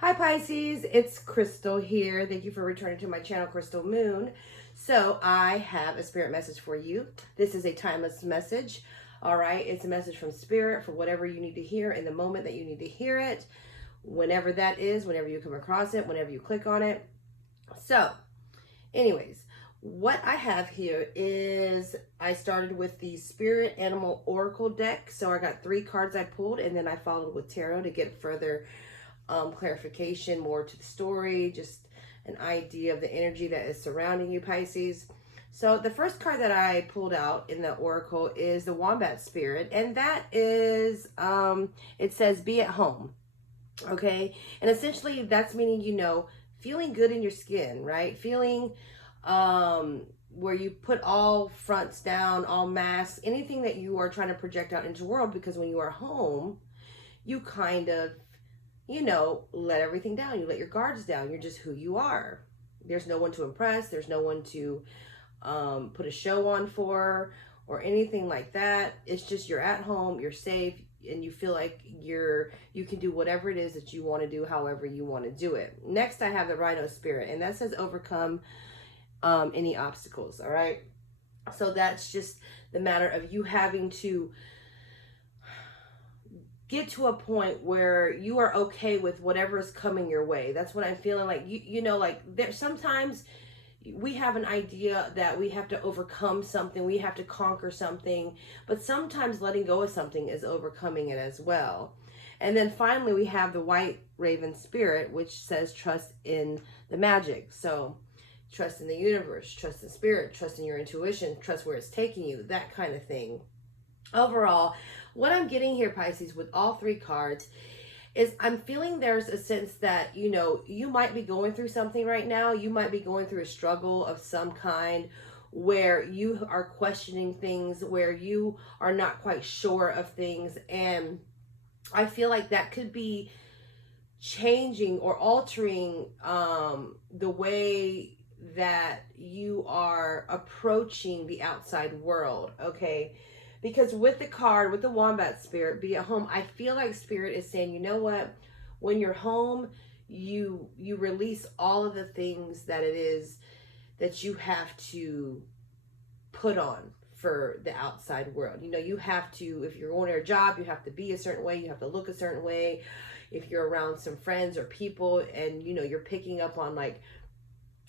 Hi Pisces, it's Crystal here. Thank you for returning to my channel, Crystal Moon. So I have a spirit message for you. This is a timeless message. All right, it's a message from spirit for whatever you need to hear in the moment that you need to hear it, whenever that is, whenever you come across it, whenever you click on it. So, anyways, what I have here is I started with the Spirit Animal Oracle deck. So I got 3 cards I pulled, and then I followed with tarot to get further clarification, more to the story, just an idea of the energy that is surrounding you, Pisces. So the first card that I pulled out in the oracle is the Wombat Spirit, and that is, it says be at home, okay? And essentially that's meaning, feeling good in your skin, right? Feeling where you put all fronts down, all masks, anything that you are trying to project out into the world, because when you are home, you kind of let everything down. You let your guards down. You're just who you are. There's no one to impress. There's no one to put a show on for or anything like that. It's just you're at home, you're safe, and you feel like you can do whatever it is that you want to do, however you want to do it. Next, I have the Rhino Spirit, and that says overcome any obstacles. All right. So that's just the matter of you having to get to a point where you are okay with whatever is coming your way. That's what I'm feeling like. Like there sometimes we have an idea that we have to overcome something, we have to conquer something, but sometimes letting go of something is overcoming it as well. And then finally we have the White Raven Spirit, which says trust in the magic. So trust in the universe, trust in spirit, trust in your intuition, trust where it's taking you, that kind of thing. Overall, what I'm getting here, Pisces, with all 3 cards is I'm feeling there's a sense that, you might be going through something right now. You might be going through a struggle of some kind where you are questioning things, where you are not quite sure of things. And I feel like that could be changing or altering the way that you are approaching the outside world, okay? Because with the card, with the Wombat Spirit, be at home, I feel like Spirit is saying, you know what? When you're home, you release all of the things that it is that you have to put on for the outside world. You have to, if you're going to a job, you have to be a certain way, you have to look a certain way. If you're around some friends or people and, you're picking up on like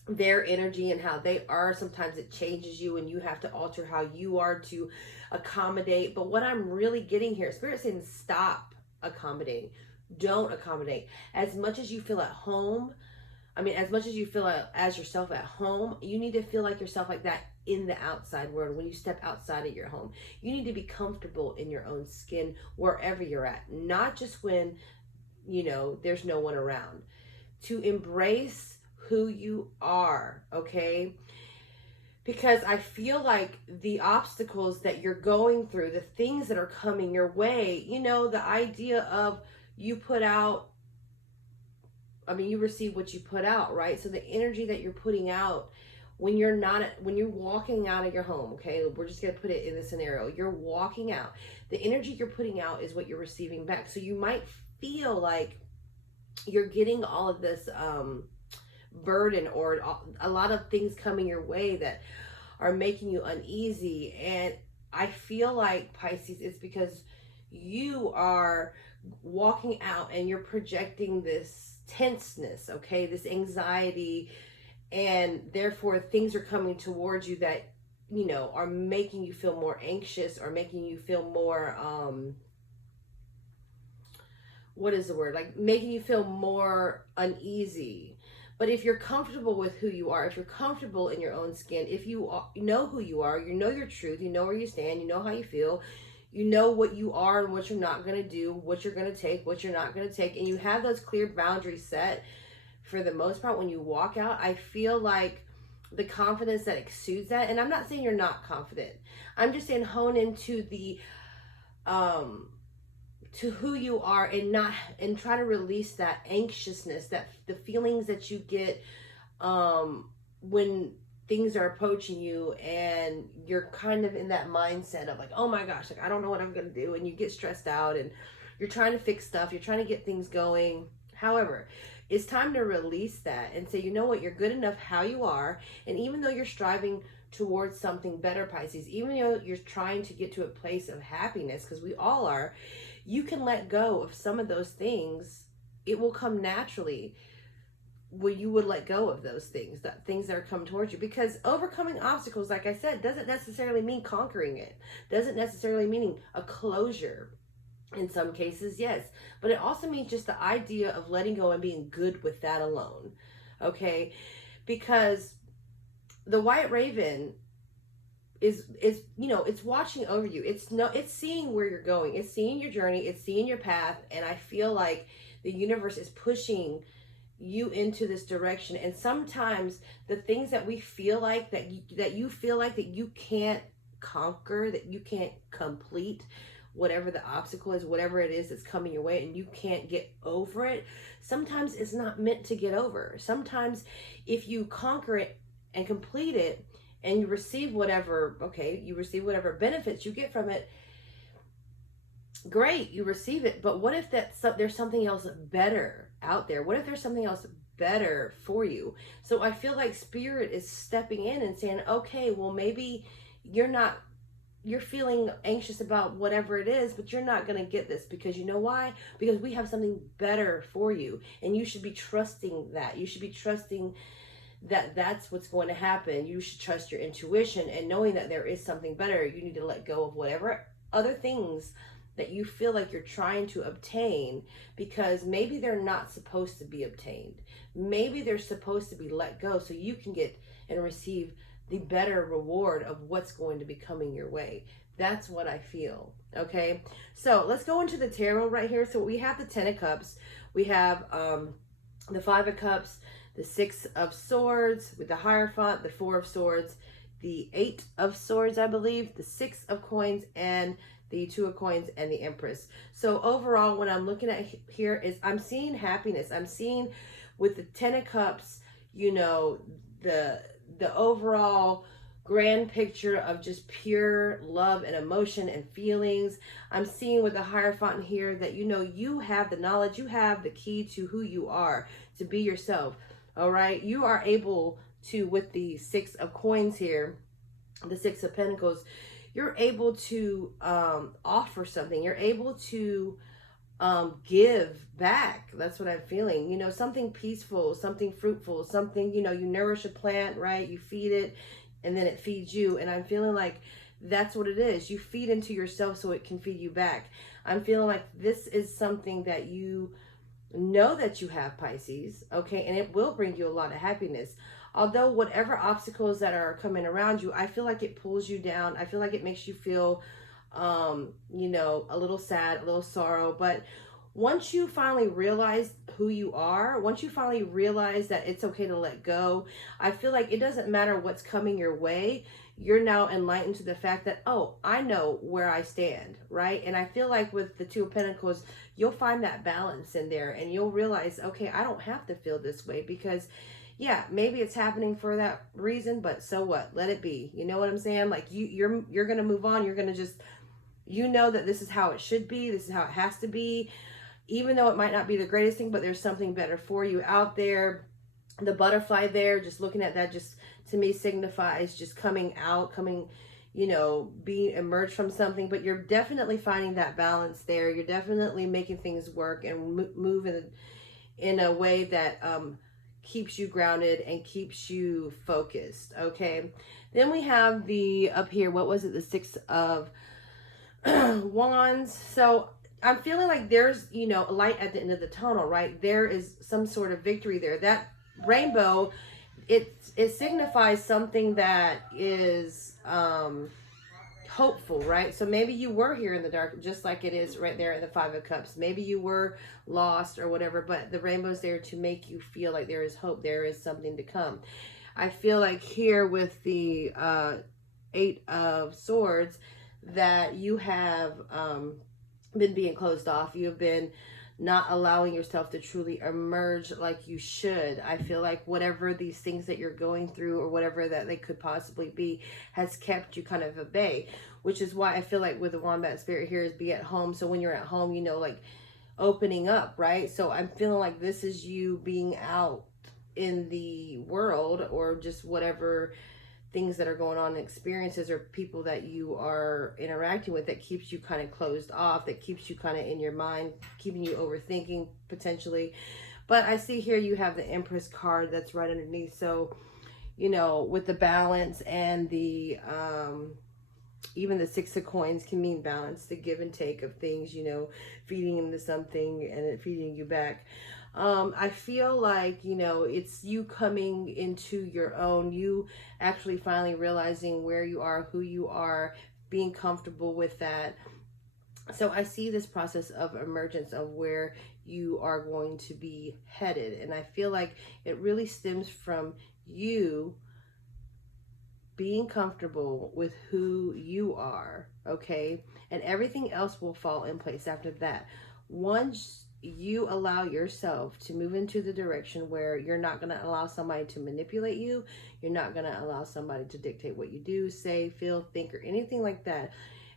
their energy and how they are, sometimes it changes you and you have to alter how you are to accommodate. But what I'm really getting here, Spirit saying stop accommodating. Don't accommodate. As much as you feel at home, as much as you feel as yourself at home, you need to feel like yourself like that in the outside world. When you step outside of your home, you need to be comfortable in your own skin wherever you're at, not just when there's no one around. To embrace who you are, okay? Because I feel like the obstacles that you're going through, the things that are coming your way, the idea of you put out, you receive what you put out, right? So the energy that you're putting out when you're walking out of your home, okay? We're just going to put it in this scenario. You're walking out. The energy you're putting out is what you're receiving back. So you might feel like you're getting all of this burden or a lot of things coming your way that are making you uneasy. And I feel like, Pisces, it's because you are walking out and you're projecting this tenseness, okay, this anxiety, and therefore things are coming towards you that are making you feel more anxious or making you feel more what is the word, like making you feel more uneasy. But if you're comfortable with who you are, if you're comfortable in your own skin, if you know who you are, you know your truth, you know where you stand, you know how you feel, you know what you are and what you're not going to do, what you're going to take, what you're not going to take, and you have those clear boundaries set, for the most part, when you walk out, I feel like the confidence that exudes that, and I'm not saying you're not confident, I'm just saying hone into the to who you are, and try to release that anxiousness, that the feelings that you get when things are approaching you and you're kind of in that mindset of like, oh my gosh, like I don't know what I'm gonna do, and you get stressed out and you're trying to fix stuff, you're trying to get things going. However, It's time to release that and say, you know what, you're good enough how you are. And even though you're striving towards something better, Pisces, even though you're trying to get to a place of happiness, because we all are, you can let go of some of those things. It will come naturally where you would let go of those things, that things that are coming towards you. Because overcoming obstacles, like I said, doesn't necessarily mean conquering it, doesn't necessarily mean a closure. In some cases, yes, but it also means just the idea of letting go and being good with that alone. Okay, because the white raven is it's watching over you. It's seeing where you're going, it's seeing your journey, it's seeing your path. And I feel like the universe is pushing you into this direction. And sometimes the things that we feel like that you feel like that you can't conquer, that you can't complete, whatever the obstacle is, whatever it is that's coming your way, and you can't get over it, sometimes it's not meant to get over. Sometimes if you conquer it and complete it and you receive whatever, okay, you receive whatever benefits you get from it, great, you receive it. But what if there's something else better out there? What if there's something else better for you? So I feel like Spirit is stepping in and saying, okay, well, maybe you're feeling anxious about whatever it is, but you're not going to get this, because you know why? Because we have something better for you, and you should be trusting that. You should be trusting that that's what's going to happen. You should trust your intuition, and knowing that there is something better. You need to let go of whatever other things that you feel like you're trying to obtain, because maybe they're not supposed to be obtained. Maybe they're supposed to be let go so you can get and receive the better reward of what's going to be coming your way. That's what I feel. Okay, so let's go into the tarot right here. So we have the Ten of Cups, we have the Five of Cups, the Six of Swords with the Hierophant, the Four of Swords, the Eight of Swords, I believe, the Six of Coins, and the Two of Coins, and the Empress. So overall, what I'm looking at here is I'm seeing happiness. I'm seeing with the Ten of Cups, the overall grand picture of just pure love and emotion and feelings. I'm seeing with the Hierophant here that you have the knowledge, you have the key to who you are, to be yourself. All right, you are able to, with the Six of Coins here, the Six of Pentacles, you're able to offer something. You're able to give back. That's what I'm feeling. Something peaceful, something fruitful, something, you nourish a plant, right? You feed it and then it feeds you. And I'm feeling like that's what it is. You feed into yourself so it can feed you back. I'm feeling like this is something that you know that you have, Pisces, okay? And it will bring you a lot of happiness. Although whatever obstacles that are coming around you, I feel like it pulls you down. I feel like it makes you feel a little sad, a little sorrow. But once you finally realize who you are, once you finally realize that it's okay to let go, I feel like it doesn't matter what's coming your way. You're now enlightened to the fact that, oh, I know where I stand, right? And I feel like with the Two of Pentacles, you'll find that balance in there, and you'll realize, okay, I don't have to feel this way, because yeah, maybe it's happening for that reason, but so what? Let it be. You know what I'm saying? Like you're going to move on. You're going to just, that this is how it should be. This is how it has to be. Even though it might not be the greatest thing, but there's something better for you out there. The butterfly there, just looking at that, just to me signifies just coming out, being emerged from something. But you're definitely finding that balance there. You're definitely making things work and move in a way that keeps you grounded and keeps you focused. Okay, then we have up here, what was it, the Six of Wands. So I'm feeling like there's a light at the end of the tunnel, right? There is some sort of victory there. That rainbow, it signifies something that is hopeful, right? So maybe you were here in the dark, just like it is right there in the Five of Cups. Maybe you were lost or whatever, but the rainbow's there to make you feel like there is hope. There is something to come. I feel like here with the Eight of Swords that you have been being closed off. You have been not allowing yourself to truly emerge like you should. I feel like whatever these things that you're going through, or whatever that they could possibly be, has kept you kind of at bay, which is why I feel like with the Wombat Spirit here is be at home. So when you're at home, like, opening up, right? So I'm feeling like this is you being out in the world, or just whatever things that are going on, experiences or people that you are interacting with, that keeps you kind of closed off, that keeps you kind of in your mind, keeping you overthinking potentially. But I see here you have the Empress card that's right underneath. So, you know, with the balance and the even the Six of Coins can mean balance, the give and take of things, you know, feeding into something and it feeding you back. I feel like, you know, it's you coming into your own, you actually finally realizing where you are, who you are, being comfortable with that. So I see this process of emergence of where you are going to be headed. And I feel like it really stems from you being comfortable with who you are, okay? And everything else will fall in place after that. Once you allow yourself to move into the direction where you're not going to allow somebody to manipulate you, you're not going to allow somebody to dictate what you do, say, feel, think, or anything like that,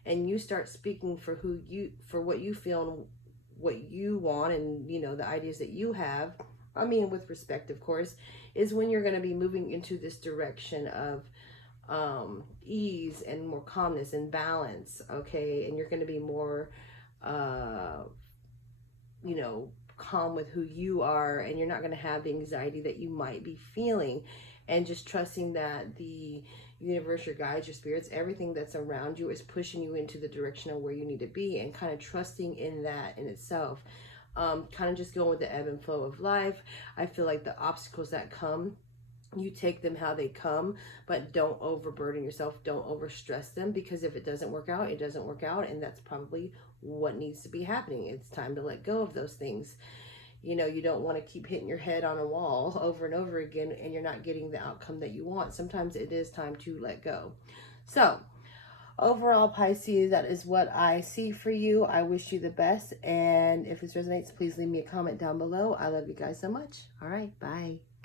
and you start speaking for who you, for what you feel and what you want, and you know, the ideas that you have, I mean with respect of course, is when you're going to be moving into this direction of ease and more calmness and balance, okay? And you're going to be more you know, calm with who you are, and you're not going to have the anxiety that you might be feeling, and just trusting that the universe, your guides, your spirits, everything that's around you is pushing you into the direction of where you need to be, and kind of trusting in that in itself. Kind of just going with the ebb and flow of life. I feel like the obstacles that come, you take them how they come, but don't overburden yourself, don't overstress them, because if it doesn't work out, it doesn't work out, and that's probably what needs to be happening. It's time to let go of those things. You know, you don't want to keep hitting your head on a wall over and over again and you're not getting the outcome that you want. Sometimes it is time to let go. So overall, Pisces, that is what I see for you. I wish you the best, and if this resonates, please leave me a comment down below. I love you guys so much. All right, bye.